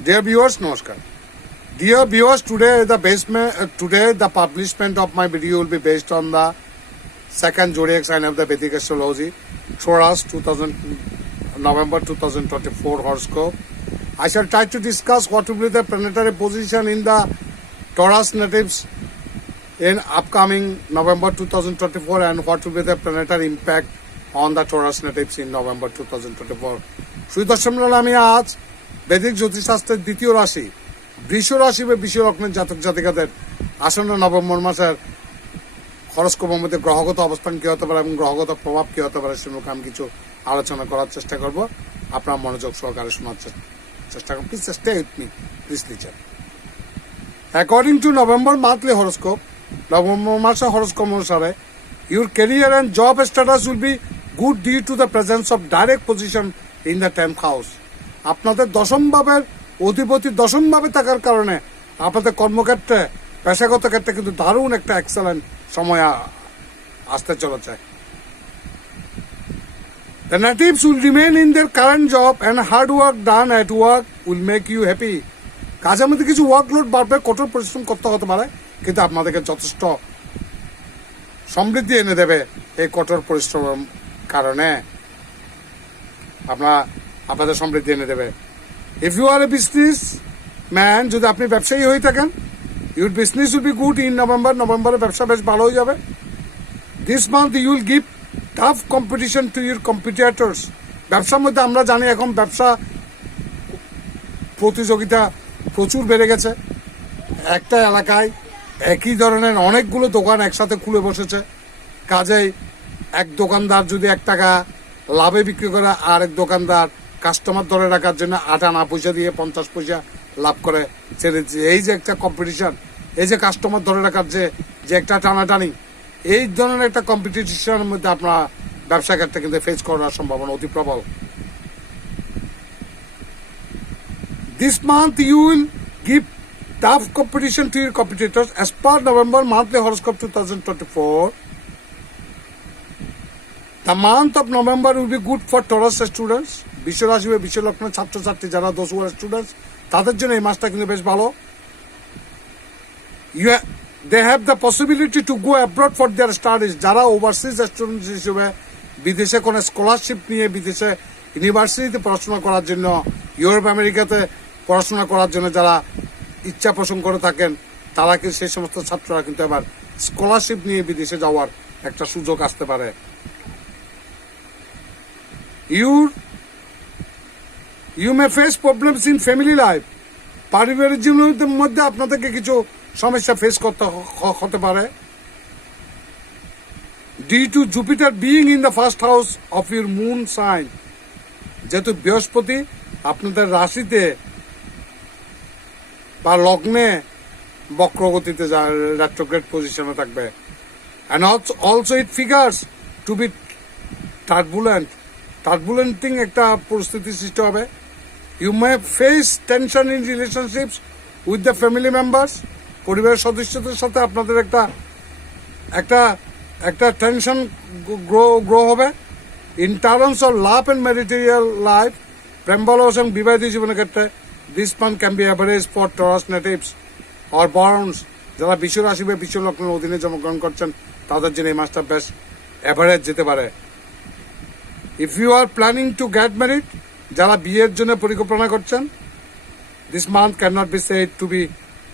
Dear viewers, Namaskar. Dear viewers, today the publishment of my video will be based on the second zodiac sign of the Vedic astrology, Taurus, November 2024 horoscope. I shall try to discuss what will be the planetary position in the Taurus natives in upcoming November 2024 and what will be the planetary impact on the Taurus natives in November 2024. সুদর্শন আমি আজ বৈদিক জ্যোতিষশাস্ত্রের দ্বিতীয় রাশি বৃষ রাশি বা বৃষ লগ্নের জাতক জাতিকাদের আসন্ন নভেম্বর মাসের হরস্কোপের মধ্যে গ্রহগত অবস্থান কী হতে পারে এবং গ্রহগত প্রভাব কী হতে পারে সে আমি কিছু আলোচনা করার চেষ্টা করব। আপনার মনোযোগ সহকারে শোনার চেষ্টা করুন। Please stay with me, please listen. According to November monthly horoscope, November মাসের হরস্কোপ অনুসারে your career and job status will be good due to the presence of direct position in the 10th house. আপনাদের দশম ভাবের অধিপতি দশম ভাবে থাকার কারণে আপনাদের কর্মক্ষেত্রে পেশাগত ক্ষেত্রে কিন্তু দারুণ একটা এক্সেলেন্ট সময় আসতে চলেছে। The natives will remain in their current job and hard work done at work will make you happy. কাজের মধ্যে কিছু ওয়ার্কলোড বাড়বে, কঠোর পরিশ্রম করতে হতে পারে, কিন্তু আপনাদেরকে যথেষ্ট সমৃদ্ধি এনে দেবে এই কঠোর পরিশ্রমের কারণে আপনাদের সমৃদ্ধি এনে দেবে। If you are a business man, যদি আপনি ব্যবসায়ী হয়ে থাকেন, your business will be good in নভেম্বরে ব্যবসা বেশ ভালো হয়ে যাবে। This month you will give tough competition to your competitors. ব্যবসার মধ্যে আমরা জানি এখন ব্যবসা প্রতিযোগিতা প্রচুর বেড়ে গেছে। একটা এলাকায় একই ধরনের অনেকগুলো দোকান একসাথে খুলে বসেছে। কাজেই এক দোকানদার যদি 1 টাকা লাভে বিক্রি করে, আর এক দোকানদার কাস্টমার ধরে রাখার জন্য 8 আনা পয়সা দিয়ে 50 পয়সা লাভ করে ছেড়ে দিচ্ছে। এই যে একটা কম্পিটিশন, এই যে কাস্টমার ধরে রাখার যে একটা টানাটানি, এই ধরনের একটা কম্পিটিশনের মধ্যে আপনার ব্যবসা ক্ষেত্রে কিন্তু ফেস করার সম্ভাবনা অতি প্রবল। This month you will give tough competition to your competitors as per November monthly horoscope 2024. The month of November will be good for Taurus students. বৃষ রাশি বা বৃষ লগ্নের ছাত্রছাত্রী যারা those who are students, তাদের জন্য এই মাসটা কিন্তু বেশ ভালো। They have the possibility to go abroad for their studies. যারা ওভারসিজ স্টুডেন্ট হিসেবে বিদেশে কোনো স্কলারশিপ নিয়ে বিদেশে ইউনিভার্সিটিতে পড়াশোনা করার জন্য, ইউরোপ আমেরিকাতে পড়াশোনা করার জন্য যারা ইচ্ছা পোষণ করে থাকেন, তারা কিন্তু সেই সমস্ত ছাত্ররা কিন্তু এবার স্কলারশিপ নিয়ে বিদেশে যাওয়ার একটা সুযোগ আসতে পারে। You may face problems in family life. পারিবারিক জীবনের মধ্যে আপনাদেরকে কিছু সমস্যা ফেস করতে হতে পারে। Due to Jupiter being in the first house of your moon sign, যেহেতু বৃহস্পতি আপনাদের রাশিতে বা লগ্নে বক্রগতিতে রেট্রোগ্রেড পজিশনে থাকবে। And also it figures to be turbulenting একটা পরিস্থিতি সৃষ্টি হবে। You may face tension in relationships with the family members. পরিবারের সদস্যদের সাথে আপনাদের একটা টেনশন গ্রো হবে। In terms of love and marital life, প্রেম ভালোবাসা এবং বিবাহিত জীবনের ক্ষেত্রে this month can be average for Taurus natives or borns. যারা বৃষ রাশি বা বৃষ লগ্নের অধীনে জন্মগ্রহণ করছেন তাদের জন্য এই মাসটা বেশ অ্যাভারেজ যেতে পারে। If you are planning to get married, যারা বিয়ের জন্য পরিকল্পনা করছেন, this month can not be said to be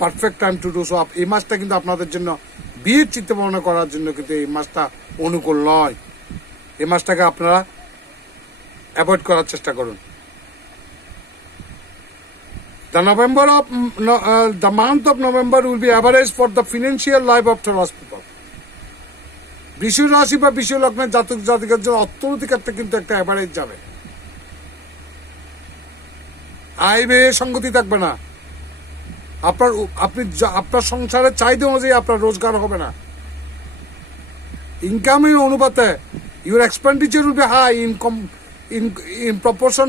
perfect time to do so. এই মাসটা কিন্তু আপনাদের জন্য বিয়ের চিন্তা ভাবনা করার জন্য কিন্তু এই মাসটা অনুকূল নয়। এই মাসটাকে আপনারা অ্যাভয়েড করার চেষ্টা করুন। The month of November will be average for the financial life of Taurus people. বৃষ রাশি বা বৃষ লগ্নের জাতক জাতিকার জন্য অর্থনৈতিক ক্ষেত্রে কিন্তু একটা অ্যাভারেজ যাবে। আয় ব্যয়ে সঙ্গতি থাকবে না। আপনার সংসারের চাহিদা অনুযায়ী আপনার রোজগার হবে না। ইনকামের অনুপাতে your expenditure will be high in proportion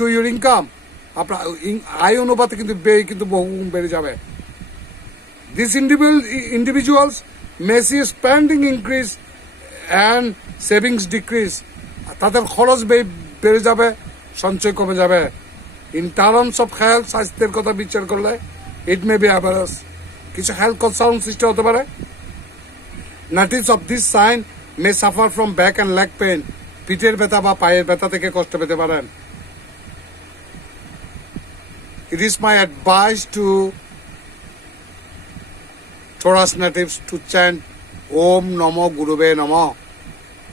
to your income. আপনার আয় অনুপাতে কিন্তু ব্যয় কিন্তু বহুগুণ বেড়ে যাবে। These individuals may see spending increase and savings decrease. তাদের খরচ বেড়ে যাবে, সঞ্চয় কমে যাবে। ইন টার্মস অফ হেলথ, স্বাস্থ্যের কথা বিচার করলে ইট মে বি অ্যাভারেজ, কিছু হেলথ কনসার্ন সৃষ্টি হতে পারে। Natives of this sign may suffer from back and leg pain, পিঠের ব্যথা বা পায়ের ব্যথা থেকে কষ্ট পেতে পারেন। It is my advice to Taurus natives to chant Om Namo Gurube Namo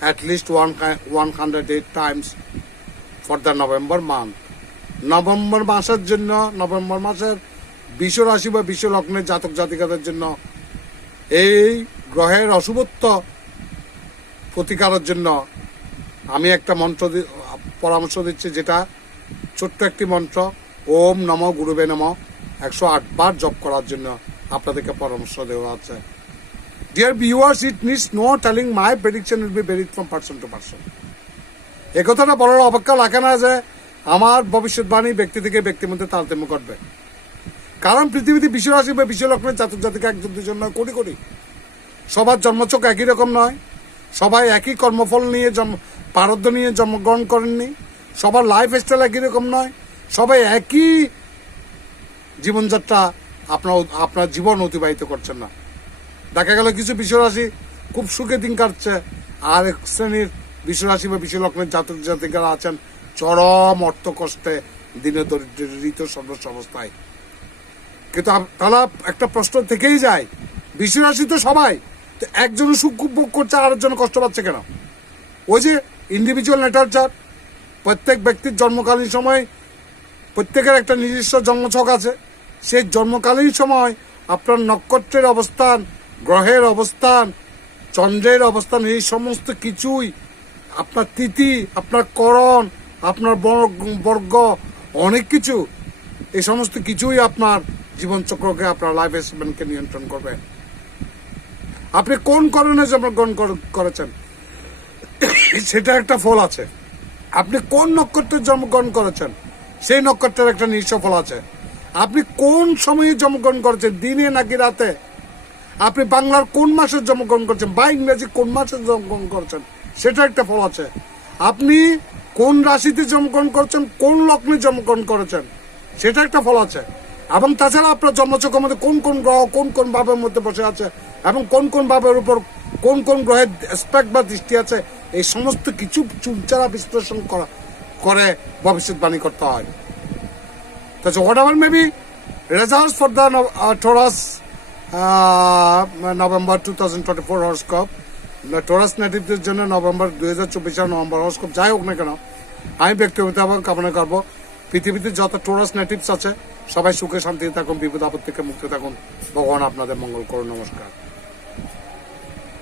at least 108 times for the November month. November মাসের জন্য, নভেম্বর মাসের বিশ্ব রাশি বা বিশ্ব লগ্নের জাতক জাতিকাদের জন্য এই গ্রহের অশুভত্ব প্রতিকারের জন্য আমি একটা মন্ত্র পরামর্শ দিচ্ছি, যেটা ছোট্ট একটি মন্ত্র, ওম নমো গুরুবে নমো 108 বার জপ করার জন্য আপনাদেরকে পরামর্শ দেওয়া আছে। Dear viewers, it needs no telling, my prediction will be varied from person to person. এ কথাটা বলার অপেক্ষা লাগে না যে আমার ভবিষ্যৎবাণী ব্যক্তি থেকে ব্যক্তির মধ্যে তারতম্য ঘটবে, কারণ পৃথিবীতে বিশ্বরাশি বা বিশ্বলগ্নের জাতক জাতিকা একজন দুজন নয়, কোটি কোটি। সবার জন্মচক একই রকম নয়, সবাই একই কর্মফল নিয়ে প্রারব্ধ নিয়ে জন্মগ্রহণ করেননি, সবার লাইফ স্টাইল একই রকম নয়, সবাই একই জীবনযাত্রা আপনার জীবন অতিবাহিত করছেন না। দেখা গেল কিছু বিশ্বরাশি খুব সুখে দিন কাটছে, আর এক শ্রেণীর বিশ্বরাশি বা বিশ্বলগ্নের জাতক জাতিকারা আছেন চরম অর্থ কষ্টে, দিনে দরিদ্র সদস্য অবস্থায়। কিন্তু তারা একটা প্রশ্ন থেকেই যায়, বিশ্বরাশি তো সবাই, তো একজন সুখ ভোগ করছে আর একজন কষ্ট পাচ্ছে কেন? ওই যে ইন্ডিভিজুয়াল নেচার, প্রত্যেক ব্যক্তির জন্মকালীন সময় প্রত্যেকের একটা নিজস্ব জন্মছক আছে। সেই জন্মকালীন সময় আপনার নক্ষত্রের অবস্থান, গ্রহের অবস্থান, চন্দ্রের অবস্থান, এই সমস্ত কিছুই, আপনার তিথি, আপনার করণ, আপনার বর্গ, অনেক কিছু, এই সমস্ত কিছুই আপনার জীবনচক্রকে, আপনার লাইফ স্প্যানকে নিয়ন্ত্রণ করবে। আপনি কোন করণে জন্মগ্রহণ করেছেন সেটা একটা ফল আছে। আপনি কোন নক্ষত্রের জন্মগ্রহণ করেছেন সেই নক্ষত্রের একটা নিজস্ব ফল আছে। আপনি কোন সময়ে জন্মগ্রহণ করেছেন, দিনে নাকি রাতে, আপনি বাংলার কোন মাসে জন্মগ্রহণ করেছেন বা ইংরেজি কোন মাসে জন্মগ্রহণ করেছেন সেটা একটা ফল আছে। আপনি কোন রাশিতে জন্মগ্রহণ করেছেন, কোন লগ্নে জন্মগ্রহণ করেছেন সেটা একটা ফল আছে। এবং তাছাড়া আপনার জন্মচক্রের মধ্যে কোন কোন গ্রহ কোন কোন ভাবের মধ্যে বসে আছে এবং কোন কোন ভাবের উপর কোন কোন গ্রহের অ্যাসপেক্ট বা দৃষ্টি আছে, এই সমস্ত কিছু চুলচারা বিশ্লেষণ করে ভবিষ্যৎবাণী করতে হয়। So whatever may be results for the Taurus November 2024 horoscope, Taurus native জন্য নভেম্বর 2024 নভেম্বর হরস্কোপ যাই হোক না কেন, আমি ব্যক্তিগতভাবে কামনা করবো পৃথিবীতে যত Taurus natives আছে সবাই সুখে শান্তিতে থাকুন, বিপদ আপদ থেকে মুক্ত থাকুন। ভগবান আপনাদের মঙ্গল করুন। নমস্কার।